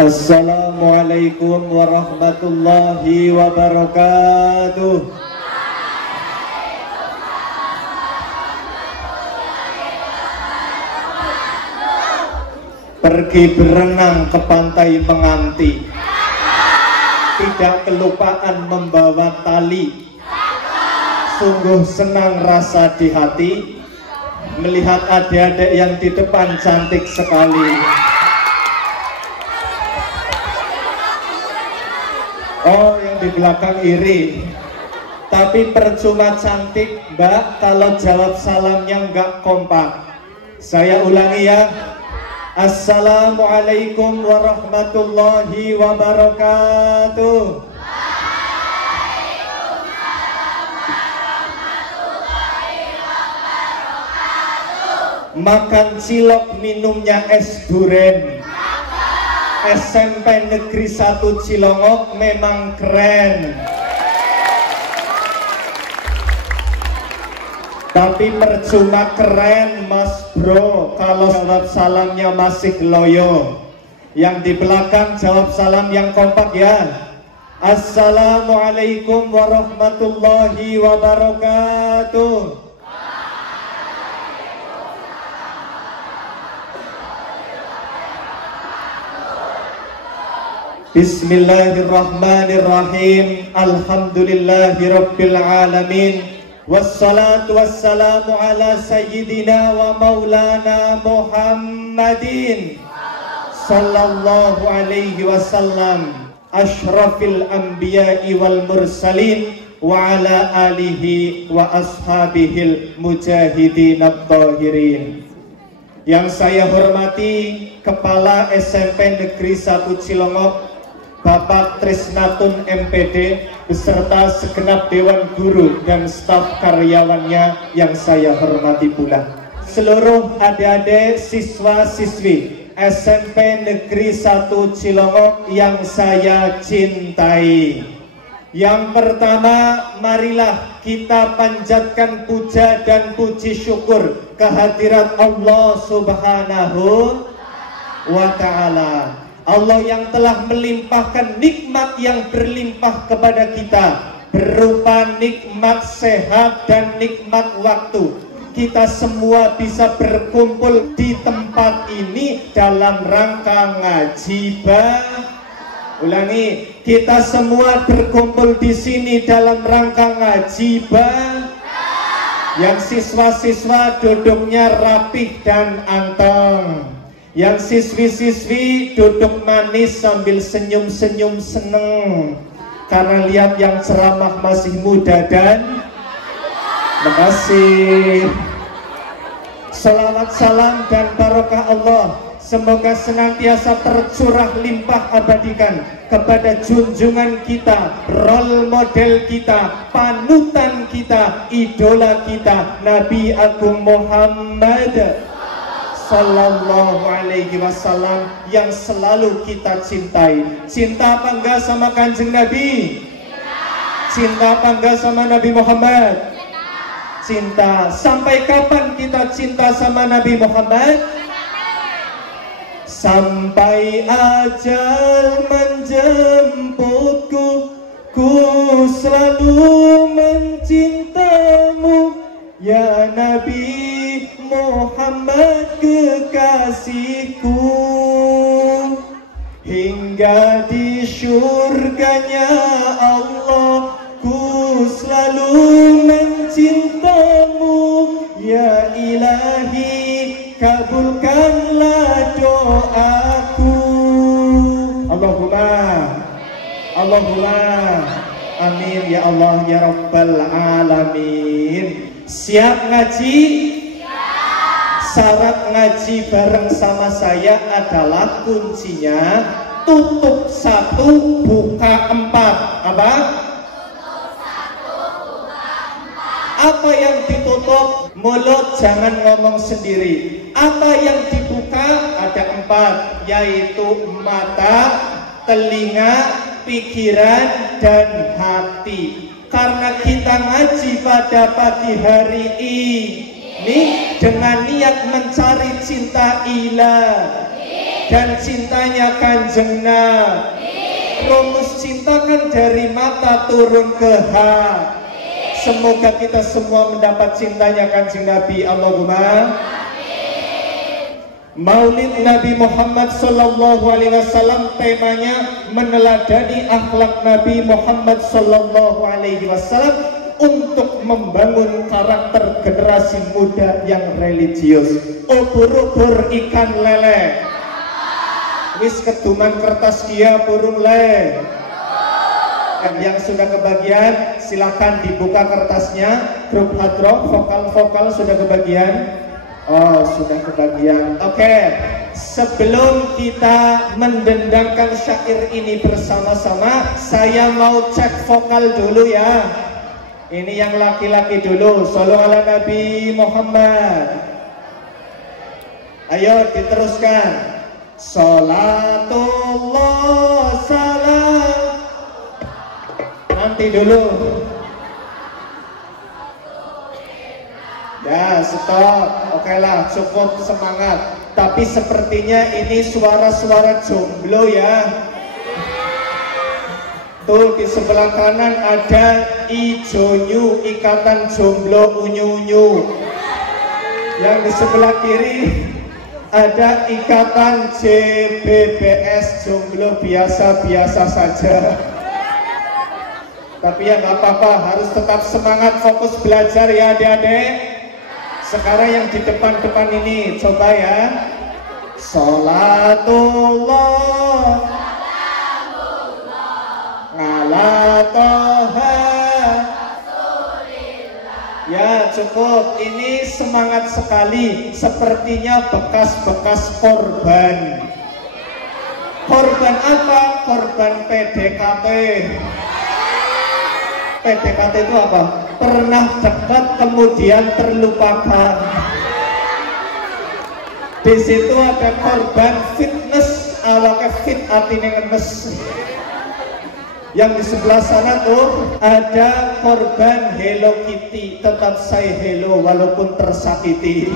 Assalamualaikum warahmatullahi wabarakatuh. Pergi berenang ke pantai Penganti, tidak kelupaan membawa tali. Sungguh senang rasa di hati melihat adik-adik yang di depan cantik sekali. Oh, yang di belakang iri. Tapi percuma cantik, Mbak, kalau jawab salamnya nggak kompak. Saya ulangi ya. Assalamualaikum warahmatullahi wabarakatuh. Makan cilok, minumnya es duren. SMP Negeri 1 Cilongok memang keren. Tapi percuma keren Mas Bro kalau jawab salamnya masih loyo. Yang di belakang jawab salam yang kompak ya. Assalamualaikum warahmatullahi wabarakatuh. Bismillahirrahmanirrahim. Alhamdulillahirabbil alamin. Wassalatu wassalamu ala sayyidina wa maulana Muhammadin sallallahu alaihi wasallam, asyrafil anbiya'i wal mursalin wa ala alihi wa ashabihil mujahidin at-tahirin. Yang saya hormati Kepala SMP Negeri 1 Cilongok Bapak Trisnatun MPD beserta segenap Dewan Guru dan staf karyawannya yang saya hormati pula. Seluruh adik-adik siswa-siswi SMP Negeri 1 Cilongok yang saya cintai. Yang pertama, marilah kita panjatkan puja dan puji syukur kehadirat Allah Subhanahu wa Ta'ala. Allah yang telah melimpahkan nikmat yang berlimpah kepada kita berupa nikmat sehat dan nikmat waktu. Kita semua bisa berkumpul di tempat ini dalam rangka ngaji Ulangi, kita semua berkumpul di sini dalam rangka ngaji Yang siswa-siswa duduknya rapih dan anteng. Yang siswi-siswi duduk manis sambil senyum-senyum seneng karena lihat yang ceramah masih muda dan makasih. Salawat, salam dan barokah Allah semoga senantiasa tercurah limpah abadikan kepada junjungan kita, role model kita, panutan kita, idola kita, Nabi Agung Muhammad Sallallahu alaihi wasallam yang selalu kita cintai. Cinta apa enggak sama Kanjeng Nabi? Cinta apa enggak sama Nabi Muhammad? Cinta. Sampai kapan kita cinta sama Nabi Muhammad? Sampai ajal menjemputku, ku selalu mencintamu ya Nabi Muhammad kekasihku, hingga di syurganya Allah ku selalu mencintamu ya ilahi, kabulkanlah doaku. Allahumma amin ya Allah ya Rabbal alamin. Siap ngaji? Syarat ngaji bareng sama saya adalah kuncinya tutup 1 buka 4. Apa? Tutup 1 buka 4. Apa yang ditutup? Mulut jangan ngomong sendiri. Apa yang dibuka? Ada 4, yaitu mata, telinga, pikiran, dan hati. Karena kita ngaji pada pagi hari ini dengan niat mencari cinta ilahi, dan cintanya Kanjeng Nabi. Rumus cinta kan dari mata turun ke hati. Semoga kita semua mendapat cintanya Kanjeng Nabi. Allahumma Maulid Nabi Muhammad Sallallahu Alaihi Wasallam, temanya meneladani akhlak Nabi Muhammad Sallallahu Alaihi Wasallam untuk membangun karakter generasi muda yang religius. Ubur-ubur ikan lele, wis keduman kertas kia burung le. Yang sudah kebagian silakan dibuka kertasnya. Grup hadroh vokal sudah kebagian. Oh, sudah kebagian. Oke, sebelum kita mendendangkan syair ini bersama-sama, saya mau cek vokal dulu ya. Ini yang laki-laki dulu. Shollu ala Nabi Muhammad. Ayo diteruskan. Sholatullah salam. Nanti dulu. Ya, stop. Oke lah, cukup semangat. Tapi sepertinya ini suara-suara jomblo ya. Tuh di sebelah kanan ada ijonyu, ikatan jomblo unyu-unyu. Yang di sebelah kiri ada ikatan JBBS, jomblo biasa-biasa saja. Tapi ya nggak apa-apa, harus tetap semangat, fokus belajar ya adik-adik. Sekarang yang di depan-depan ini, coba ya. Sholatullah ala toha. Ya cukup, ini semangat sekali. Sepertinya bekas-bekas korban. Korban apa? Korban PDKT. PDKT itu apa? Pernah dekat kemudian terlupakan. Di situ ada korban fitness, awalnya fit atine ngenes. Yang di sebelah sana tuh ada korban Hello Kitty, tetap say hello walaupun tersakiti.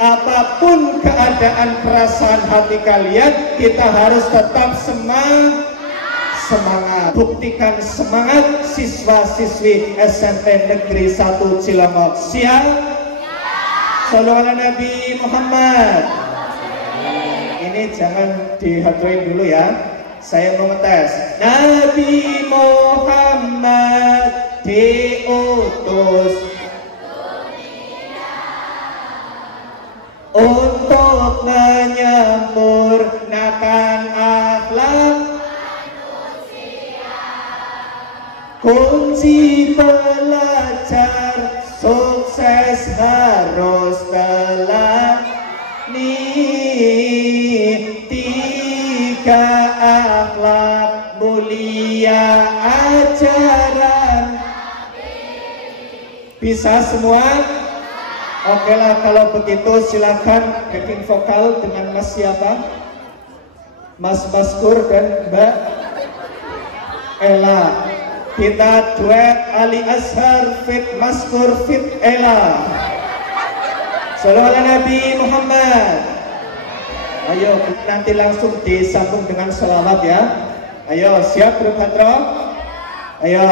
Apapun keadaan perasaan hati kalian, kita harus tetap semangat. Buktikan semangat siswa-siswi SMP Negeri 1 Cilongok. Siap? Shollu ala Nabi Muhammad. Ini jangan dihadroin dulu ya. Saya mau ngetes. Nabi Muhammad diutus untuk menyempurnakan akhlak. Kunci belajar sukses harus telani 3 akhlak mulia ajaran. Bisa semua? Oke lah, kalau begitu silakan backing vokal dengan Mas siapa? Mas Maskur dan Mbak Ella. Kita duet Ali Azhar fit Maskur fit Ella. Shollu ala Nabi Muhammad. Ayo nanti langsung disambung dengan sholawat ya. Ayo siap grup hadroh. Ayo.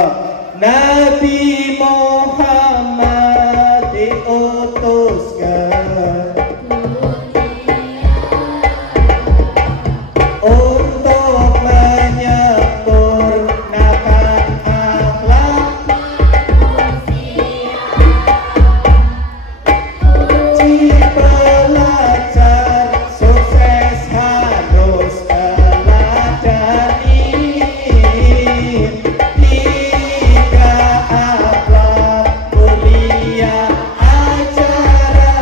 Nabi Muhammad diutuskan untuk menyempurnakan akhlak. Kunci belajar sukses harus teladani 3 akhlak mulia ajaran.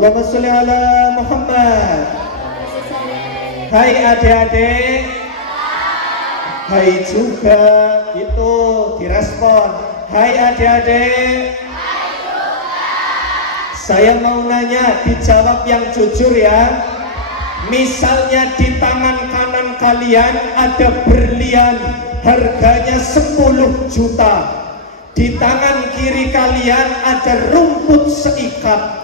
Allahumma sholli ala Muhammad. Hai adik-adik. Hai juga, itu direspon. Hai adik-adik. Saya mau nanya, dijawab yang jujur ya. Misalnya di tangan kanan kalian ada berlian, harganya 10 juta. Di tangan kiri kalian ada rumput seikat.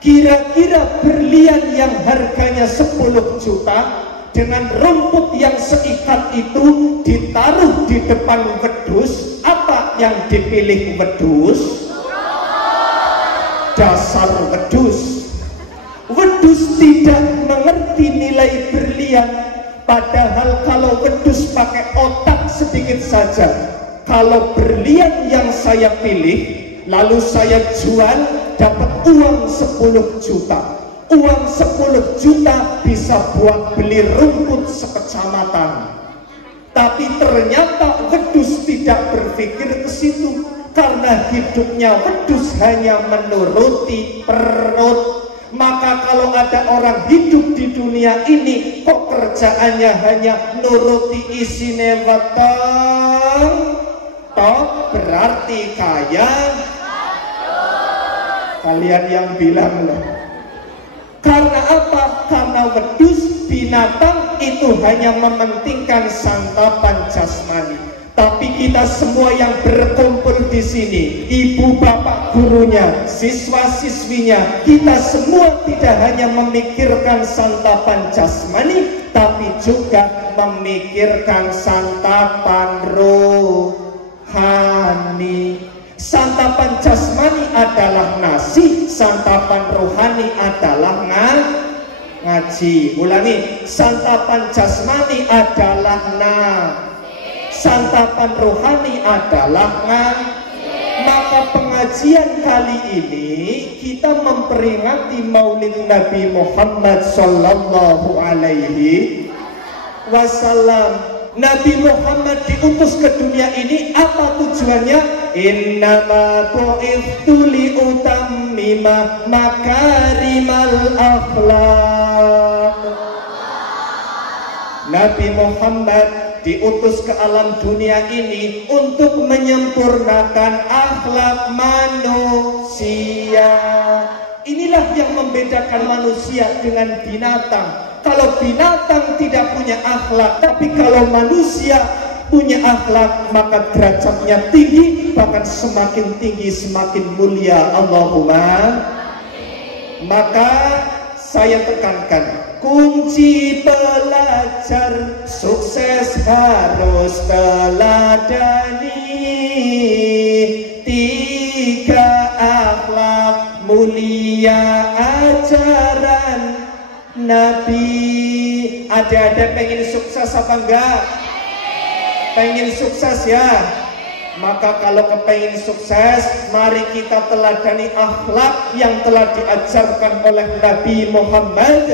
Kira-kira berlian yang harganya 10 juta dengan rumput yang seikat itu ditaruh di depan wedus, apa yang dipilih wedus? Dasar wedus. Wedus tidak mengerti nilai berlian, padahal kalau wedus pakai otak sedikit saja. Kalau berlian yang saya pilih lalu saya jual, dapat uang 10 juta. Uang 10 juta bisa buat beli rumput sekecamatan. Tapi ternyata wedus tidak berpikir ke situ, karena hidupnya wedus hanya menuruti perut. Maka kalau ada orang hidup di dunia ini kok kerjaannya hanya nuruti isine weteng, toh berarti kaya. Kalian yang bilang loh. Karena apa? Karena wedus, binatang itu hanya mementingkan santapan jasmani. Tapi kita semua yang berkumpul di sini, ibu bapak gurunya, siswa siswinya, kita semua tidak hanya memikirkan santapan jasmani, tapi juga memikirkan santapan rohani. Santapan jasmani adalah nasi, santapan rohani adalah ngaji. Ulangi, santapan jasmani adalah santapan rohani adalah Maka pengajian kali ini kita memperingati Maulid Nabi Muhammad sallallahu alaihi wasallam. Nabi Muhammad diutus ke dunia ini, apa tujuannya? Innama bu'ithtu liutammima makarimal akhlaq. Nabi Muhammad diutus ke alam dunia ini untuk menyempurnakan akhlak manusia. Inilah yang membedakan manusia dengan binatang. Kalau binatang tidak punya akhlak, tapi kalau manusia punya akhlak, maka derajatnya tinggi, bahkan semakin tinggi semakin mulia. Allahumma. Maka saya tekankan, kunci pelajar sukses harus teladani 3 akhlak mulia ajaran Nabi. Ada pengen sukses apa enggak? Pengen sukses ya? Maka kalau kepengen sukses, mari kita teladani akhlak yang telah diajarkan oleh Nabi Muhammad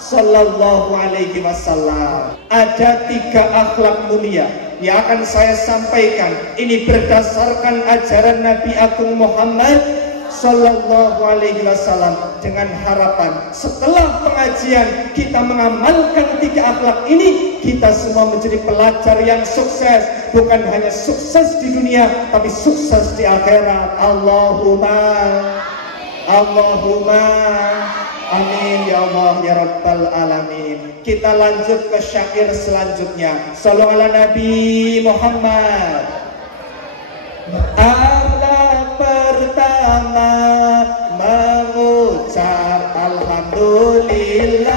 sallallahu alaihi wasallam. Ada 3 akhlak mulia yang akan saya sampaikan. Ini berdasarkan ajaran Nabi Agung Muhammad sallallahu alaihi wasallam, dengan harapan setelah pengajian kita mengamalkan 3 akhlak ini, kita semua menjadi pelajar yang sukses, bukan hanya sukses di dunia tapi sukses di akhirat. Allahumma Allahumma amin ya Allah ya rabbal alamin. Kita lanjut ke syair selanjutnya. Shallallahu ala Nabi Muhammad. Pertama mengucap alhamdulillah,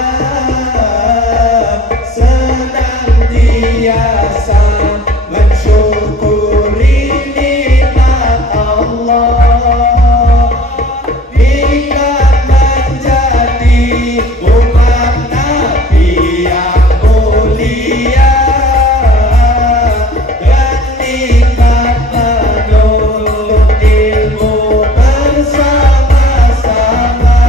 senantiasa mensyukuri nikmat Allah, hingga menjadi umat Nabi yang mulia dan nikmat menuntut ilmu bersama-sama.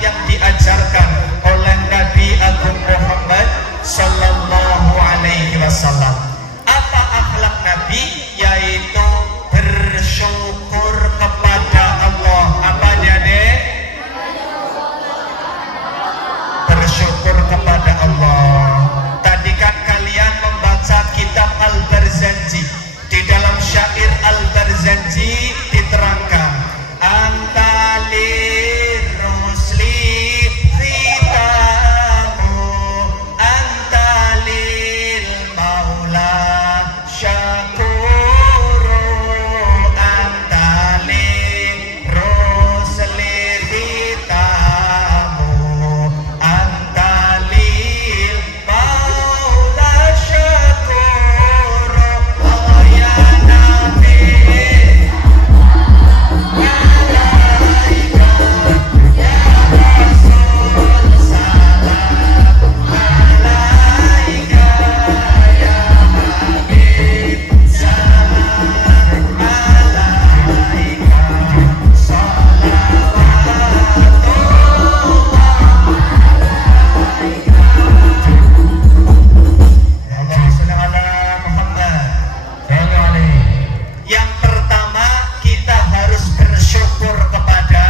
yang diajarkan oleh Nabi Agung Muhammad Sallallahu Alaihi Wasallam. Apa akhlak Nabi? Yaitu bersyukur kepada Allah. Apa dia deh? Bersyukur kepada Allah. Tadi kan kalian membaca kitab Al-Barzanji. Di dalam syair Al-Barzanji diterangkan, antalir rusli khitamu, antalil maula syakuru, antalir rusli khitamu, antalil maula syakuru. Allah ya Nabi, yang pertama kita harus bersyukur kepada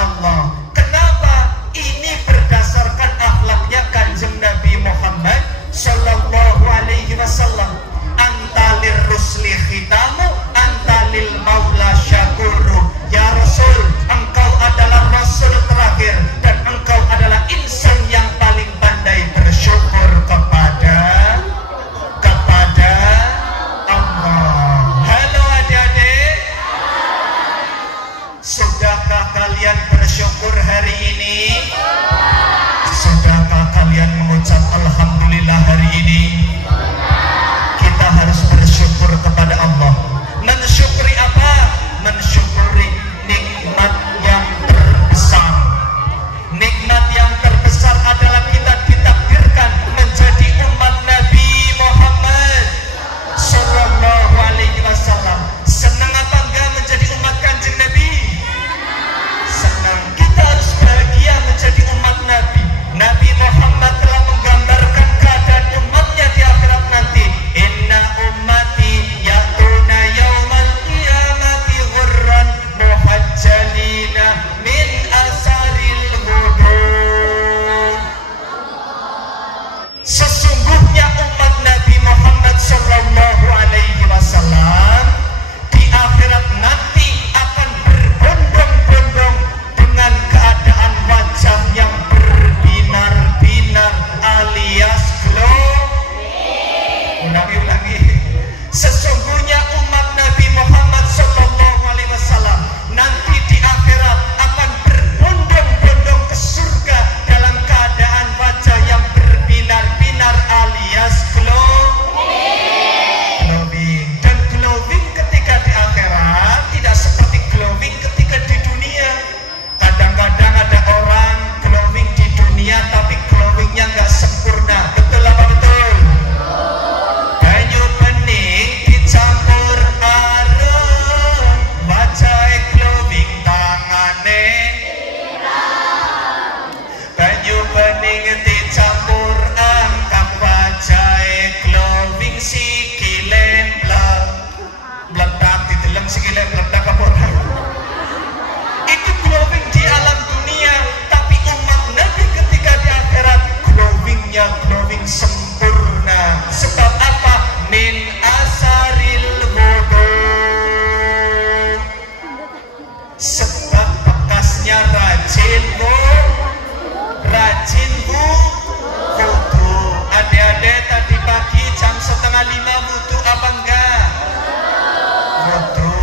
Allah. Kenapa? Ini berdasarkan akhlaknya Kanjeng Nabi Muhammad Sallallahu Alaihi Wasallam. Antalir rusli khitamu, antalil maula syakuru. Ya Rasul, engkau adalah Rasul terakhir dan engkau adalah insan yang paling pandai bersyukur kepada Allah. Halo adik-adik, sudahkah kalian bersyukur hari ini? Sudahkah kalian mengucap alhamdulillah hari ini? Kita harus bersyukur kepada Allah. Mensyukuri apa? Mensyukuri nikmat yang terbesar. Nikmat yang terbesar adalah kita ditakdirkan menjadi umat Nabi Muhammad Sallallahu Alaihi Wasallam. Senang apa enggak menjadi umat Kanjeng Nabi? Senang. Kita harus bahagia menjadi umat Nabi. Nabi Muhammad telah menggambarkan keadaan umatnya di akhirat nanti. Inna ummati ya'tuna yaumal qiyamati ghurran muhajjalina min asaril wudu'. Sesungguhnya umat Nabi Muhammad Sallallahu Alaihi Wasallam di akhirat nanti akan berbondong-bondong dengan keadaan wajah yang berbinar-binar alias glow. Ulangi. Sesungguhnya umat Nabi Muhammad Sallallahu Alaihi Wasallam nanti di akhirat akan berbondong-bondong ke surga dalam keadaan wajah yang berbinar-binar alias glowing. Dan glowing ketika di akhirat tidak seperti glowing ketika di dunia. Kadang-kadang ada orang glowing di dunia tapi glowingnya nggak sempurna. Betul apa betul? Banyu bening dicampur arum, wajah glowing tangane. Banyu bening dicampur angkat, wajah glowing sikilen meledak dideleng sikilen meledak apa ora? Itu glowing di alam dunia, tapi umat Nabi ketika di akhirat glowingnya glowing sempurna. Sebab apa? Min asaril wudu'. Sebab bekasnya rajin wudu. Adik-adik tadi pagi jam 4:30 wudu apa enggak? Wudu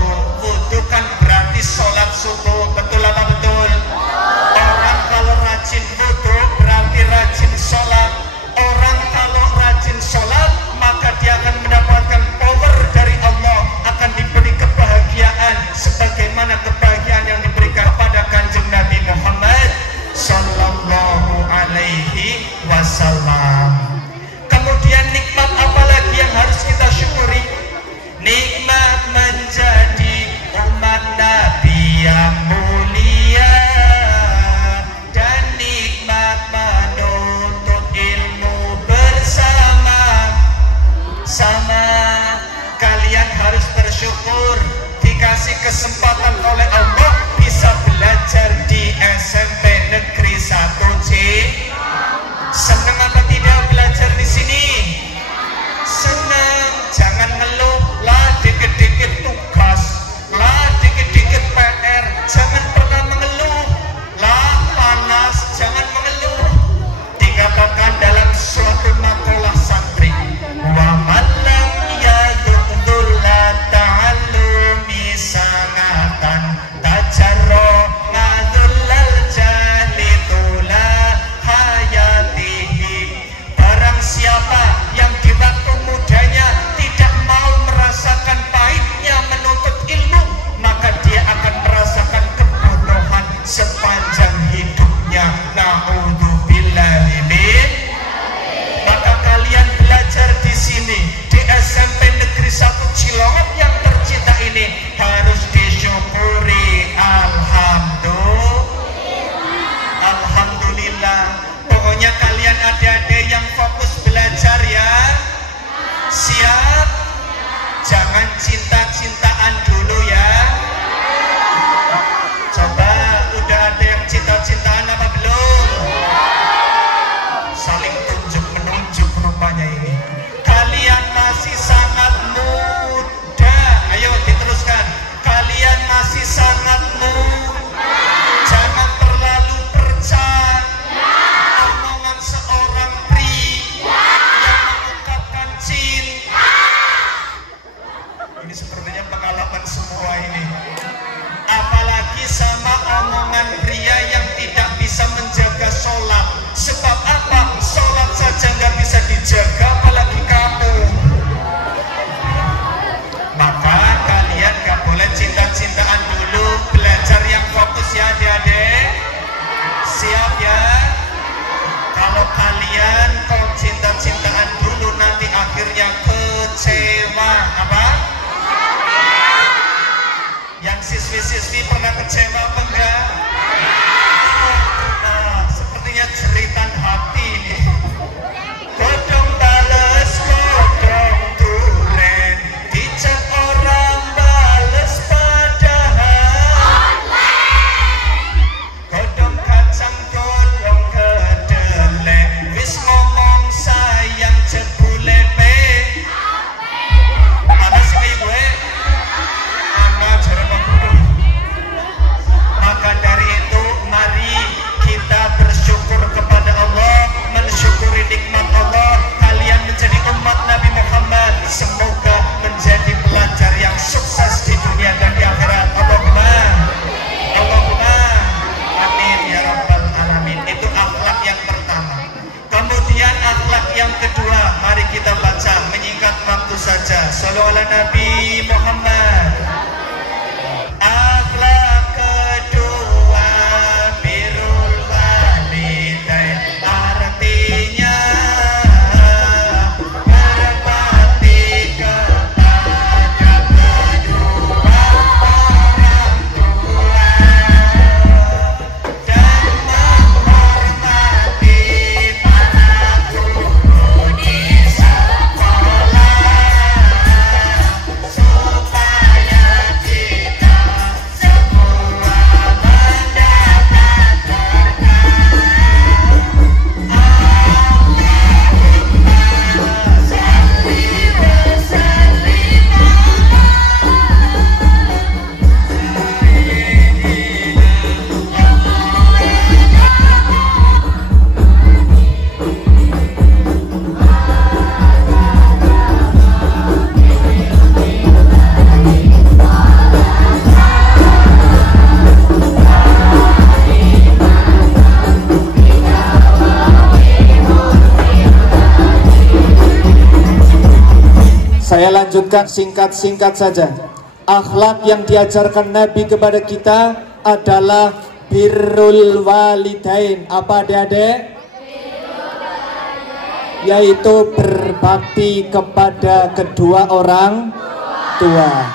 ini. Apalagi sama omongan pria yang tidak bisa menjaga sholat. Sebab apa? Sholat saja nggak bisa dijaga, apalagi kamu. Maka kalian nggak boleh cinta-cintaan dulu, belajar yang fokus ya adik-adik. Siap ya? Kalau kalian kok cinta-cintaan dulu nanti akhirnya kecewa. Apa? Yang siswi-siswi pernah kecewa apa enggak? Nah, sepertinya jeritan hati ini. Godong bales, godong duren, dicek orang bales padahal godong kacang golong kedelai, wis ngomong sayang jebule pe. Apa sih kayak gue? Anak jarang guru. Maka dari itu mari kita bersyukur kepada Allah, mensyukuri nikmat Allah. Kalian menjadi umat Nabi Muhammad, semoga menjadi pelajar yang sukses di dunia dan di akhirat. Allahumma amin ya rabbal alamin. Itu akhlak yang pertama. Kemudian akhlak yang kedua, mari kita baca menyingkat waktu saja. Shallallahu ala Nabi Muhammad. Akhlak kedua birrul walidain, artinya berbakti kepada kedua orang tua dan menghormati para guru di sekolah supaya kita semua mendapat berkah. Allahumma salli wa sallim Saya lanjutkan singkat-singkat saja. Akhlak yang diajarkan Nabi kepada kita adalah birrul walidain. Apa adik-adik? Yaitu berbakti kepada kedua orang tua.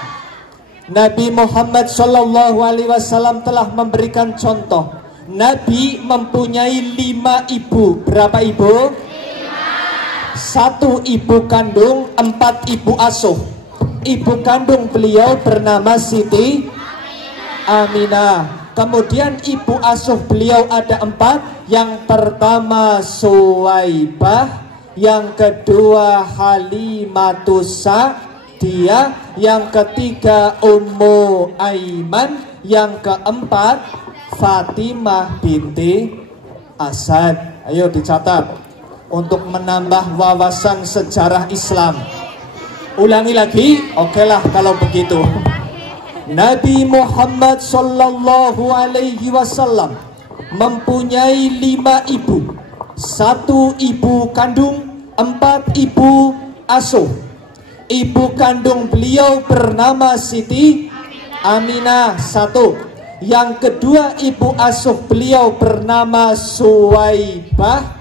Nabi Muhammad SAW telah memberikan contoh. Nabi mempunyai 5 ibu. Berapa ibu? 1 ibu kandung, 4 ibu asuh. Ibu kandung beliau bernama Siti Aminah. Kemudian ibu asuh beliau ada 4. Yang pertama Suwaibah, yang kedua Halimatus Sa'diyah, yang ketiga Ummu Aiman, yang keempat Fatimah binti Asad. Ayo dicatat untuk menambah wawasan sejarah Islam. Ulangi lagi, okelah kalau begitu. Nabi Muhammad sallallahu alaihi wasallam mempunyai 5 ibu. 1 ibu kandung, 4 ibu asuh. Ibu kandung beliau bernama Siti Aminah 1. Yang kedua ibu asuh beliau bernama Suwaibah.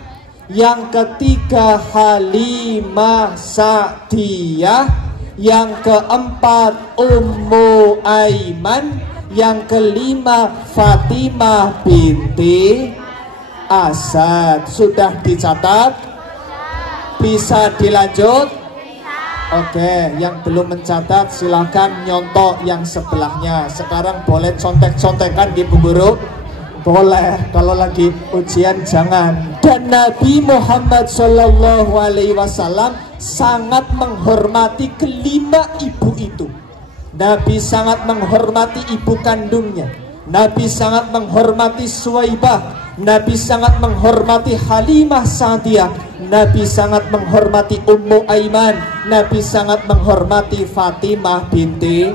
Yang ketiga Halimah Sa'diyah. Yang keempat Ummu Aiman. Yang kelima Fatimah binti Asad. Sudah dicatat? Bisa dilanjut? Oke, yang belum mencatat silahkan nyontok yang sebelahnya. Sekarang boleh contek-contekan di Bu Guru? Boleh, kalau lagi ujian jangan. Dan Nabi Muhammad SAW sangat menghormati kelima ibu itu. Nabi sangat menghormati ibu kandungnya. Nabi sangat menghormati Suwaibah. Nabi sangat menghormati Halimah Sa'diyah. Nabi sangat menghormati Ummu Aiman. Nabi sangat menghormati Fatimah binti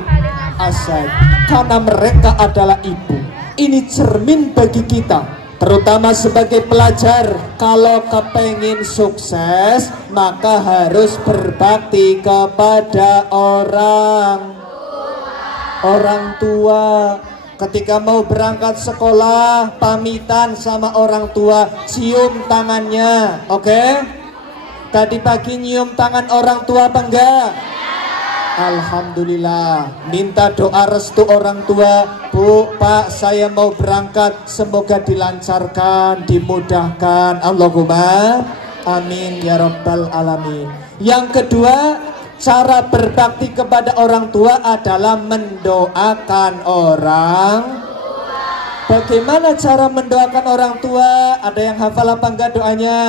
asyad. Karena mereka adalah ibu. Ini cermin bagi kita, terutama sebagai pelajar. Kalau kepengin sukses, maka harus berbakti kepada orang tua. Ketika mau berangkat sekolah, pamitan sama orang tua, cium tangannya, oke? Tadi pagi nyium tangan orang tua apa enggak? Alhamdulillah. Minta doa restu orang tua. Bu, Pak, saya mau berangkat, semoga dilancarkan, dimudahkan. Allahumma amin ya rabbal alamin. Yang kedua, cara berbakti kepada orang tua adalah mendoakan orang. Bagaimana cara mendoakan orang tua? Ada yang hafal apa enggak doanya?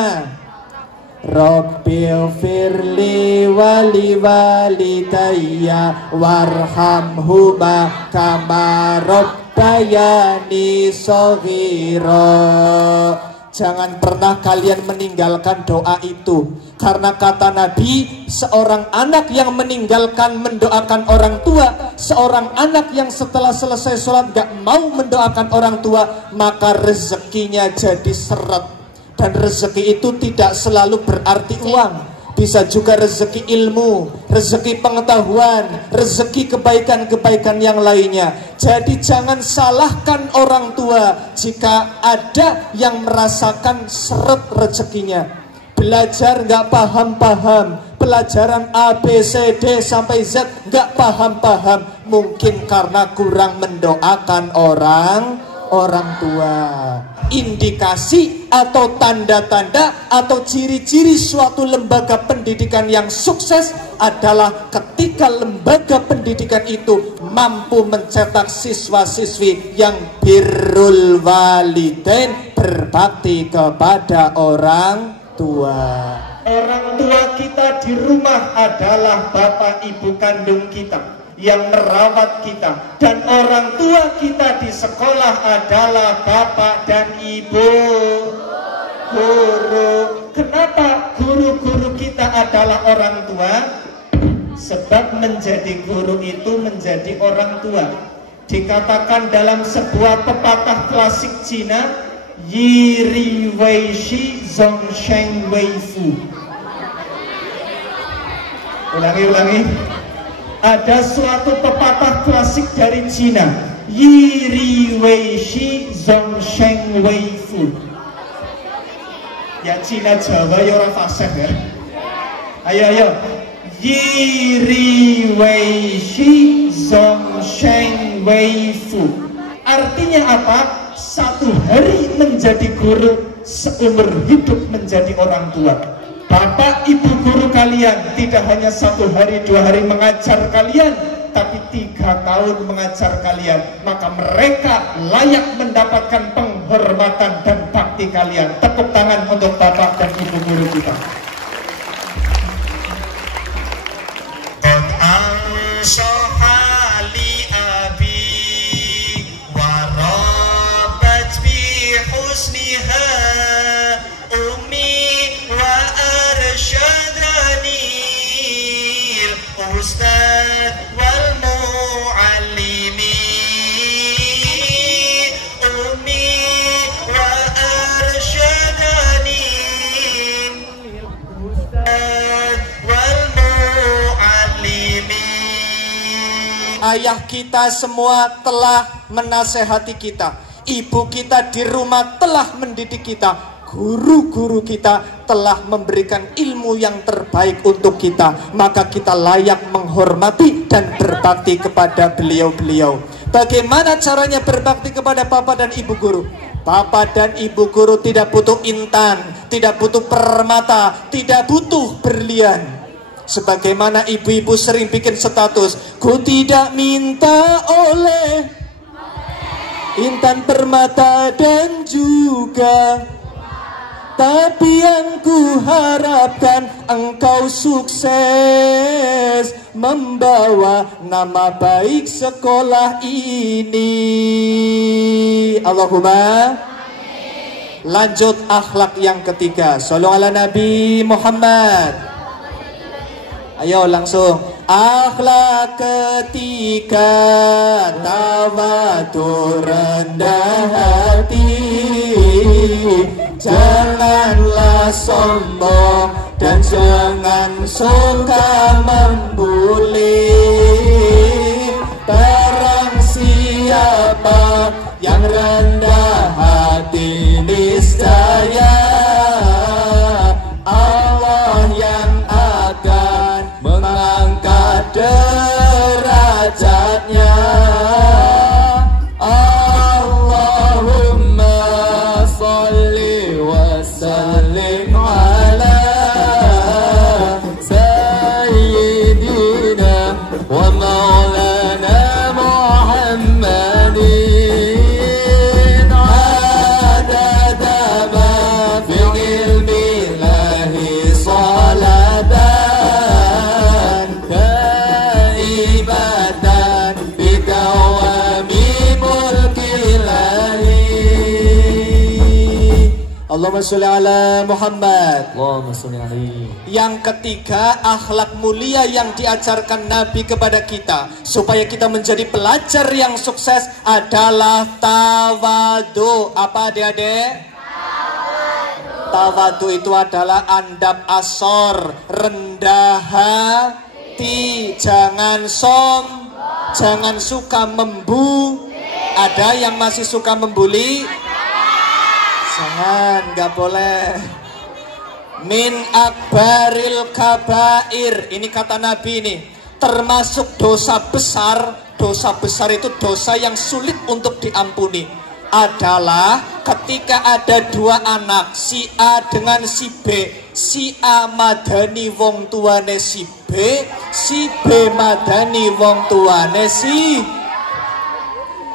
Rabbil firli wali walidayya warhamhuma kama rabbayani shaghira. Jangan pernah kalian meninggalkan doa itu. Karena kata Nabi, seorang anak yang meninggalkan mendoakan orang tua, seorang anak yang setelah selesai sholat gak mau mendoakan orang tua, maka rezekinya jadi seret. Dan rezeki itu tidak selalu berarti uang. Bisa juga rezeki ilmu, rezeki pengetahuan, rezeki kebaikan-kebaikan yang lainnya. Jadi jangan salahkan orang tua jika ada yang merasakan seret rezekinya. Belajar nggak paham-paham, pelajaran A, B, C, D sampai Z nggak paham-paham, mungkin karena kurang mendoakan orang tua. Indikasi atau tanda-tanda atau ciri-ciri suatu lembaga pendidikan yang sukses adalah ketika lembaga pendidikan itu mampu mencetak siswa-siswi yang birrul walidain, berbakti kepada orang tua. Orang tua kita di rumah adalah bapak ibu kandung kita yang merawat kita, dan orang tua kita di sekolah adalah bapak dan ibu guru. Kenapa guru-guru kita adalah orang tua? Sebab menjadi guru itu menjadi orang tua. Dikatakan dalam sebuah pepatah klasik Cina, Yiri Wei Shi Zong Sheng Wei Fu. Ulangi. Ada suatu pepatah klasik dari Cina, Yiri Wei Shi Zong Sheng Wei Fu. Ya Cina Jawa ya orang fasih ya. Ayo. Yiri Wei Shi Zong Sheng Wei Fu. Artinya apa? Satu hari menjadi guru, seumur hidup menjadi orang tua. Bapak ibu guru kalian tidak hanya 1 hari 2 hari mengajar kalian, tapi 3 tahun mengajar kalian. Maka mereka layak mendapatkan penghormatan dan bakti kalian. Tepuk tangan untuk bapak dan ibu guru kita. Ayah kita semua telah menasehati kita, ibu kita di rumah telah mendidik kita, guru-guru kita telah memberikan ilmu yang terbaik untuk kita. Maka kita layak menghormati dan berbakti kepada beliau-beliau. Bagaimana caranya berbakti kepada bapak dan ibu guru? Bapak dan ibu guru tidak butuh intan, tidak butuh permata, tidak butuh berlian. Sebagaimana ibu-ibu sering bikin status, ku tidak minta oleh intan, permata dan juga, tapi yang ku harapkan engkau sukses membawa nama baik sekolah ini. Allahumma. Lanjut akhlak yang ketiga. Shallu ala Nabi Muhammad. Ayo langsung. Akhlak ketiga, tawadhu rendah hati, janganlah sombong dan jangan suka membuli. Barang siapa yang rendah hati, niscaya Allah yang akan mengangkat derajatnya. Allahumma sholli wa sallim ala sayyidina wa maulana Muhammadin adada ma fi ilmillahi salatan kaibatan bidawami mulkilahi. Allahumma sholli ala Muhammad. Allahumma sholli alaihi. Yang ketiga, akhlak mulia yang diajarkan Nabi kepada kita supaya kita menjadi pelajar yang sukses adalah tawadu. Apa adik-adik? Tawadu itu adalah andap asor, rendah hati, jangan jangan suka Ada yang masih suka membuli? Jangan, nggak boleh. Min akbaril kabair, ini kata Nabi ini, termasuk dosa besar. Dosa besar itu dosa yang sulit untuk diampuni. Adalah ketika ada dua anak, si A dengan si B. Si A madani wong tuane si B, si B madani wong tuane si.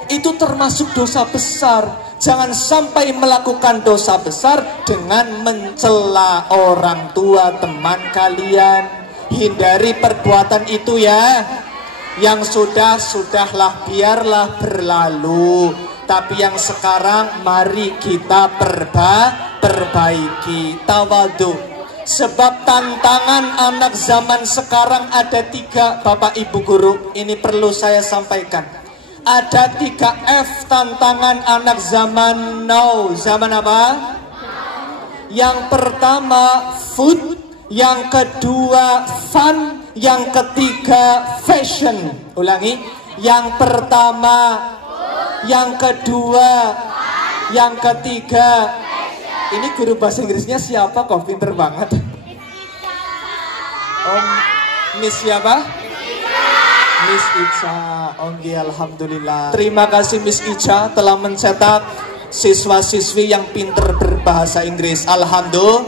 Itu termasuk dosa besar. Jangan sampai melakukan dosa besar dengan mencela orang tua teman kalian. Hindari perbuatan itu ya. Yang sudahlah, biarlah berlalu. Tapi yang sekarang mari kita perbaiki. Tawadu. Sebab tantangan anak zaman sekarang ada 3, Bapak Ibu Guru. Ini perlu saya sampaikan. Ada 3 F tantangan anak zaman now. Zaman apa? Yang pertama food, yang kedua fun, yang ketiga fashion. Ulangi. Yang pertama, yang kedua, yang ketiga. Ini guru bahasa Inggrisnya siapa kok? Pinter banget. Miss siapa? Miss Ica. Alhamdulillah. Terima kasih Miss Ica telah mencetak siswa-siswi yang pinter berbahasa Inggris. Alhamdulillah.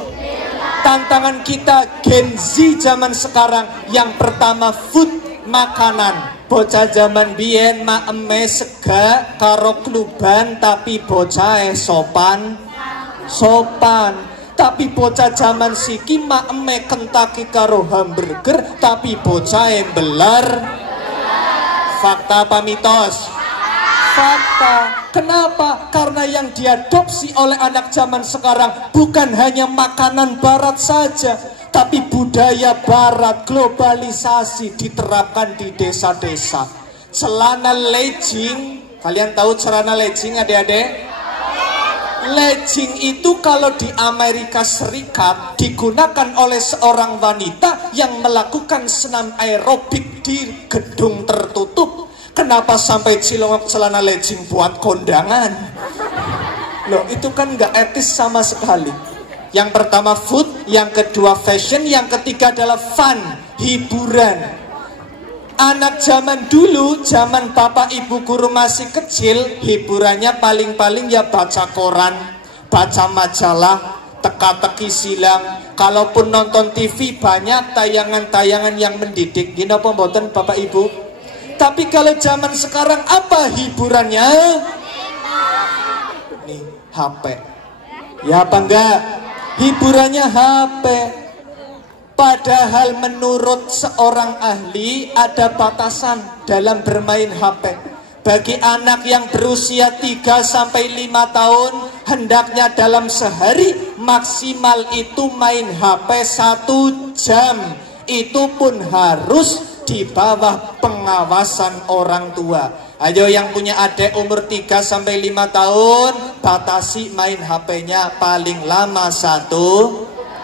Tantangan kita Gen Z zaman sekarang, yang pertama food, makanan. Bocah zaman biyen mak eme sega karo kluban, tapi bocah sopan. Tapi bocah zaman siki mak eme Kentucky karo hamburger, tapi bocah belar. Fakta apa mitos? Fakta. Kenapa? Karena yang diadopsi oleh anak zaman sekarang bukan hanya makanan barat saja, tapi budaya barat, globalisasi diterapkan di desa-desa. Celana legging, kalian tahu celana legging adik-adik? Legging itu kalau di Amerika Serikat digunakan oleh seorang wanita yang melakukan senam aerobik di gedung tertutup. Kenapa sampai cilongok celana legging buat kondangan? Loh, itu kan nggak etis sama sekali. Yang pertama food, yang kedua fashion, yang ketiga adalah fun, hiburan. Anak zaman dulu, zaman bapak ibu guru masih kecil, hiburannya paling-paling ya baca koran, baca majalah, teka-teki silang. Kalaupun nonton TV banyak tayangan-tayangan yang mendidik. Gini apa mboten bapak ibu? Tapi kalau zaman sekarang apa hiburannya? Nih, HP. Ya apa enggak? Hiburannya HP. Padahal menurut seorang ahli ada batasan dalam bermain HP. Bagi anak yang berusia 3-5 tahun, hendaknya dalam sehari maksimal itu main HP 1 jam. Itu pun harus di bawah pengawasan orang tua. Ayo yang punya adik umur 3 sampai 5 tahun, batasi main HP-nya paling lama 1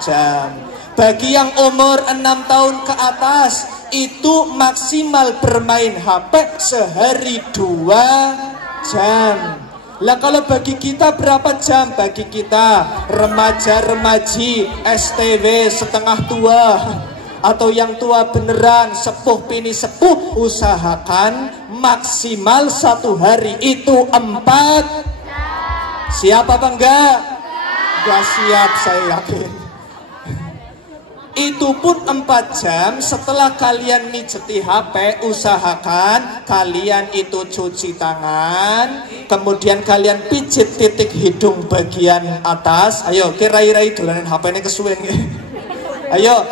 jam. Bagi yang umur 6 tahun ke atas, itu maksimal bermain HP sehari 2 jam. Lah kalau bagi kita berapa jam? Bagi kita remaja-remaji, STW setengah tua, atau yang tua beneran, sepuh pini sepuh, usahakan maksimal 1 hari itu 4. Siap apa enggak? Enggak siap, saya yakin. Itu pun 4 jam. Setelah kalian mijeti HP, usahakan kalian itu cuci tangan, kemudian kalian pijit titik hidung bagian atas. Ayo kirai-rai dolanan HP ini kesuwen. Ayo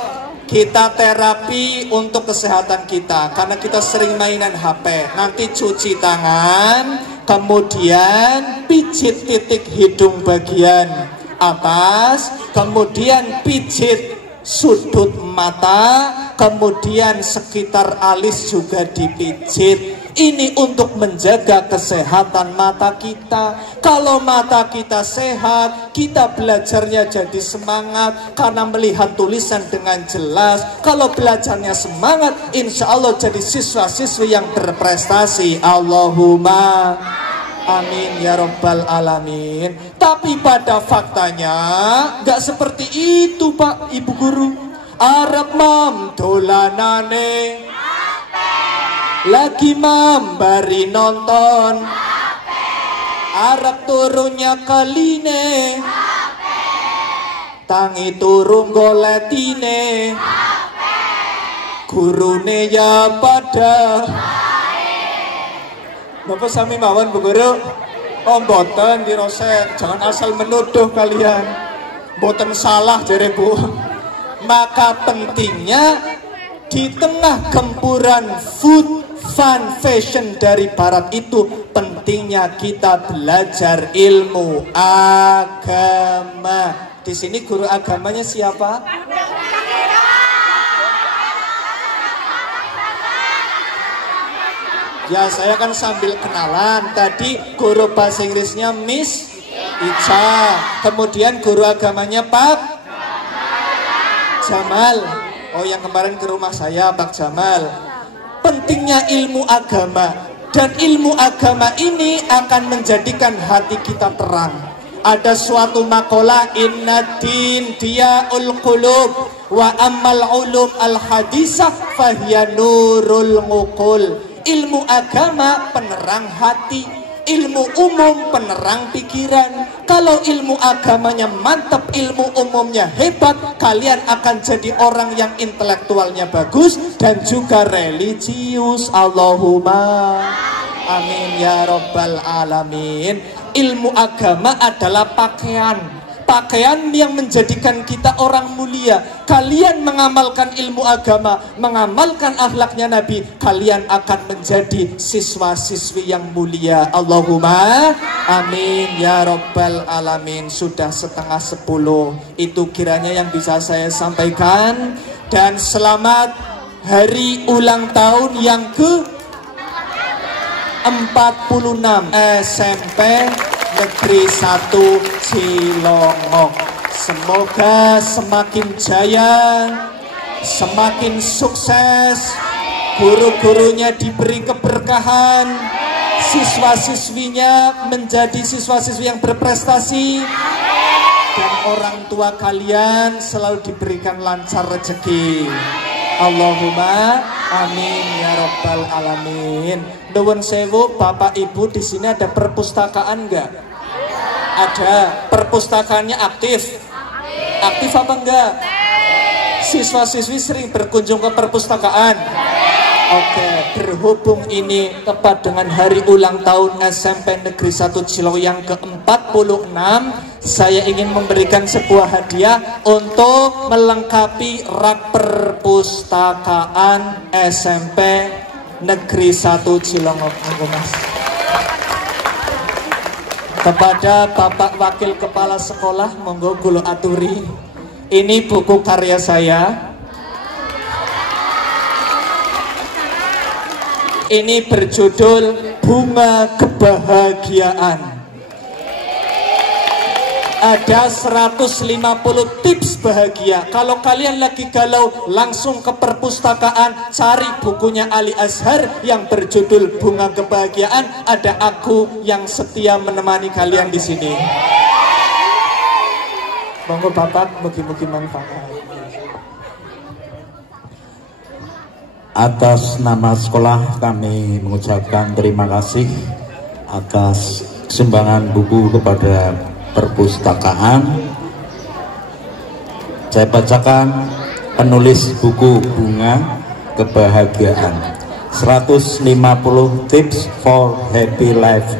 kita terapi untuk kesehatan kita, karena kita sering mainan HP. Nanti cuci tangan, kemudian pijit titik hidung bagian atas, kemudian pijit sudut mata, kemudian sekitar alis juga dipijit. Ini untuk menjaga kesehatan mata kita. Kalau mata kita sehat, kita belajarnya jadi semangat karena melihat tulisan dengan jelas. Kalau belajarnya semangat, insya Allah jadi siswa-siswi yang berprestasi. Allahumma amin ya rabbal alamin. Tapi pada faktanya nggak seperti itu, Pak Ibu Guru. Arab mam dolanane, lagi mam bari nonton, Arab turunnya kaline, tangi turun goletine, gurune ya pada. Bapak sami mawon Bu Guru. Oh mboten di roset, jangan asal menuduh kalian. Mboten salah jare Bu. Maka pentingnya di tengah gempuran food, fun, fashion dari barat itu, pentingnya kita belajar ilmu agama. Di sini guru agamanya siapa? Ya saya kan sambil kenalan. Tadi guru bahasa Inggrisnya Miss Ica, kemudian guru agamanya Pak Jamal. Oh yang kemarin ke rumah saya Pak Jamal. Pentingnya ilmu agama, dan ilmu agama ini akan menjadikan hati kita terang. Ada suatu makalah, inna din diyaul qulub wa ammal ulum al hadisah fahiya nurul muqul. Ilmu agama penerang hati, ilmu umum penerang pikiran. Kalau ilmu agamanya mantap, ilmu umumnya hebat, kalian akan jadi orang yang intelektualnya bagus dan juga religius. Allahumma amin ya rabbal alamin. Ilmu agama adalah pakaian yang menjadikan kita orang mulia. Kalian mengamalkan ilmu agama, mengamalkan akhlaknya Nabi, kalian akan menjadi siswa-siswi yang mulia. Allahumma amin ya rabbal alamin. Sudah 9:30, itu kiranya yang bisa saya sampaikan. Dan selamat hari ulang tahun yang ke-46 SMP Negeri 1 Cilongok. Semoga semakin jaya, semakin sukses, guru-gurunya diberi keberkahan, siswa-siswinya menjadi siswa-siswi yang berprestasi, dan orang tua kalian selalu diberikan lancar rezeki. Allahumma amin ya rabbal alamin. Nuwun sewu Bapak Ibu, di sini ada perpustakaan enggak? Ada. Perpustakaannya aktif? Aktif apa enggak? Siswa-siswi sering berkunjung ke perpustakaan? Oke, berhubung ini tepat dengan hari ulang tahun SMP Negeri 1 Cilongok yang ke-46, saya ingin memberikan sebuah hadiah untuk melengkapi rak perpustakaan SMP Negeri 1 Cilongok. Mas. Kepada Bapak Wakil Kepala Sekolah, monggo kula aturi. Ini buku karya saya. Ini berjudul Bunga Kebahagiaan. Ada 150 tips bahagia. Kalau kalian lagi galau, langsung ke perpustakaan, cari bukunya Ali Azhar yang berjudul Bunga Kebahagiaan. Ada aku yang setia menemani kalian di sini. Monggo Bapak, mugi-mugi manfaat. Atas nama sekolah kami mengucapkan terima kasih atas sumbangan buku kepada perpustakaan. Saya bacakan penulis buku Bunga Kebahagiaan, 150 tips for happy life.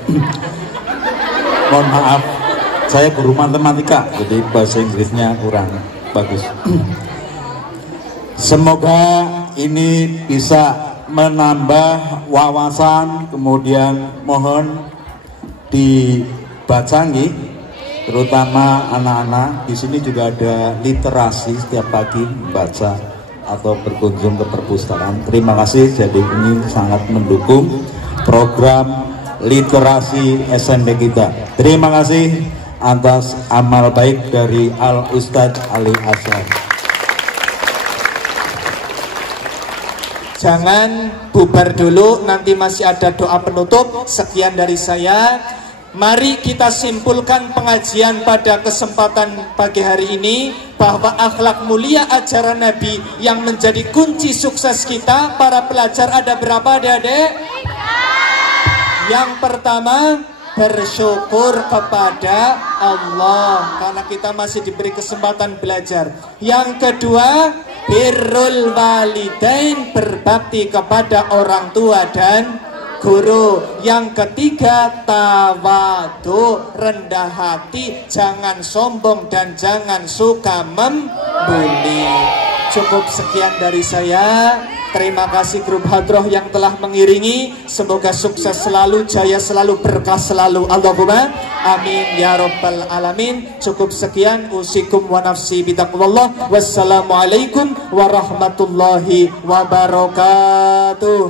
Mohon maaf, saya guru matematika, jadi bahasa Inggrisnya kurang bagus. Semoga ini bisa menambah wawasan, kemudian mohon dibaca nggih, terutama anak-anak. Di sini juga ada literasi, setiap pagi membaca atau berkunjung ke perpustakaan. Terima kasih, jadi ini sangat mendukung program literasi SMP kita. Terima kasih atas amal baik dari Al Ustadz Ali Azhar. Jangan bubar dulu, nanti masih ada doa penutup. Sekian dari saya. Mari kita simpulkan pengajian pada kesempatan pagi hari ini, bahwa akhlak mulia ajaran Nabi yang menjadi kunci sukses kita. Para pelajar ada berapa adik-adik? Yang pertama, bersyukur kepada Allah karena kita masih diberi kesempatan belajar. Yang kedua, birrul walidain, berbakti kepada orang tua dan guru. Yang ketiga, tawadu, rendah hati, jangan sombong dan jangan suka membuli. Cukup sekian dari saya. Terima kasih grup hadroh yang telah mengiringi. Semoga sukses selalu, jaya selalu, berkah selalu. Allahumma amin ya rabbal alamin. Cukup sekian. Usikum wa nafsi bitaqwallah. Wassalamualaikum warahmatullahi wabarakatuh.